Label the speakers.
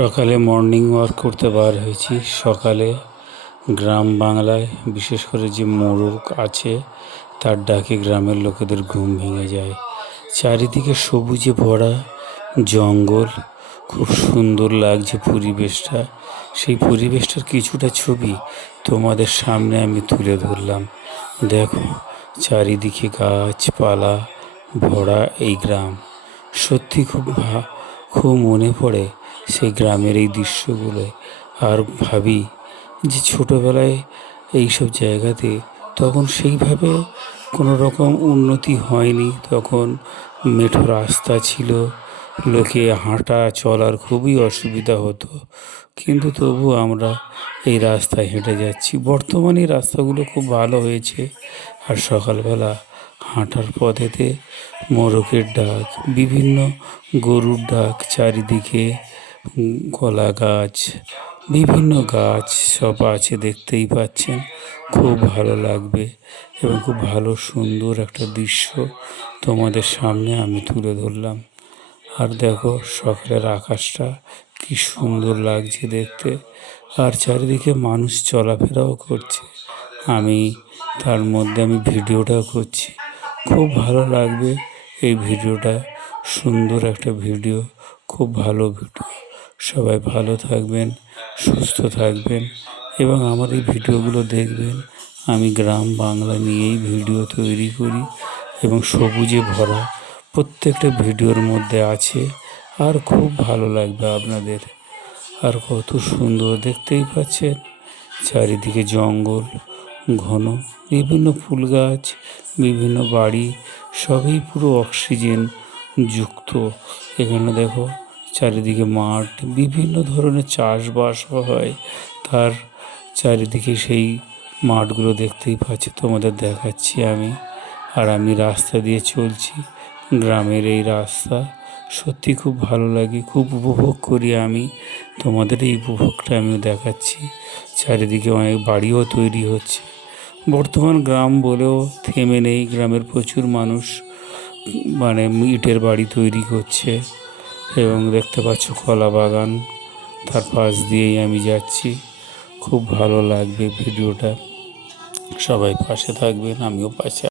Speaker 1: সকালে morning walk করতে বার হয়েছি। সকালে গ্রাম বাংলায়, বিশেষ করে যে মোরগ আছে, তার ডাকে গ্রামের লোকেদের ঘুম ভেঙে যায়। চারিদিকে সবুজে ভরা জঙ্গল, খুব সুন্দর লাগছে পরিবেশটা। সেই পরিবেশটার কিছুটা ছবি তোমাদের সামনে আমি তুলে ধরলাম। দেখো, চারিদিকে গাছপালা ভরা এই গ্রাম। সত্যি খুব ভা খুব মনে পড়ে সেই গ্রামের এই দৃশ্যগুলো আর ভাবি যে ছোটোবেলায় এইসব জায়গাতে তখন সেইভাবে কোনো রকম উন্নতি হয়নি। তখন মেঠো রাস্তা ছিল, লোকে হাঁটা চলার খুবই অসুবিধা হতো। কিন্তু তবু আমরা এই রাস্তায় হেঁটে যাচ্ছি। বর্তমানে এই রাস্তাগুলো খুব ভালো হয়েছে আর সকালবেলা হাঁটার পথেতে মোরগের ডাক, বিভিন্ন গরুর ডাক চারিদিকে কলা গাছ বিভিন্ন গাছ সব আছে দেখতেই পাচ্ছেন। খুব ভালো লাগবে এবং খুব ভালো সুন্দর একটা দৃশ্য তোমাদের সামনে আমি তুলে ধরলাম। আর দেখো সকালের আকাশটা কি সুন্দর লাগছে দেখতে। আর চারিদিকে মানুষ চলাফেরাও করছে। আমি তার মধ্যে আমি ভিডিওটাও করছি। খুব ভালো লাগবে এই ভিডিওটা। সুন্দর একটা ভিডিও, খুব ভালো ভিডিও। সবাই ভালো থাকবেন, সুস্থ থাকবেন এবং আমার এই ভিডিওগুলো দেখবেন। আমি গ্রাম বাংলা নিয়েই ভিডিও তৈরি করি এবং সবুজে ভরা প্রত্যেকটা ভিডিওর মধ্যে আছে। আর খুব ভালো লাগবে আপনাদের। আর কত সুন্দর দেখতেই পাচ্ছেন। চারিদিকে জঙ্গল, ঘন, বিভিন্ন ফুল গাছ, বিভিন্ন বাড়ি, সবই পুরো অক্সিজেন যুক্ত। এখানে দেখো চারিদিকে মাঠ, বিভিন্ন ধরনের চাষবাসও হয়। তার চারিদিকে সেই মাঠগুলো দেখতেই পাচ্ছি, তোমাদের দেখাচ্ছি আমি। আর আমি রাস্তা দিয়ে চলছি, গ্রামের এই রাস্তা। সত্যি খুব ভালো লাগে, খুব উপভোগ করি আমি। তোমাদের এই উপভোগটা আমিও দেখাচ্ছি। চারিদিকে অনেক বাড়িও তৈরি হচ্ছে। বর্তমান গ্রাম বলেও থেমে নেই, গ্রামের প্রচুর মানুষ মানে ইটের বাড়ি তৈরি করছে। এবং দেখতে পাচ্ছ কলা বাগান। তার পাশ দিয়েই আমি যাচ্ছি। খুব ভালো লাগবে ভিডিওটা। সবাই পাশে থাকবেন, আমিও পাশে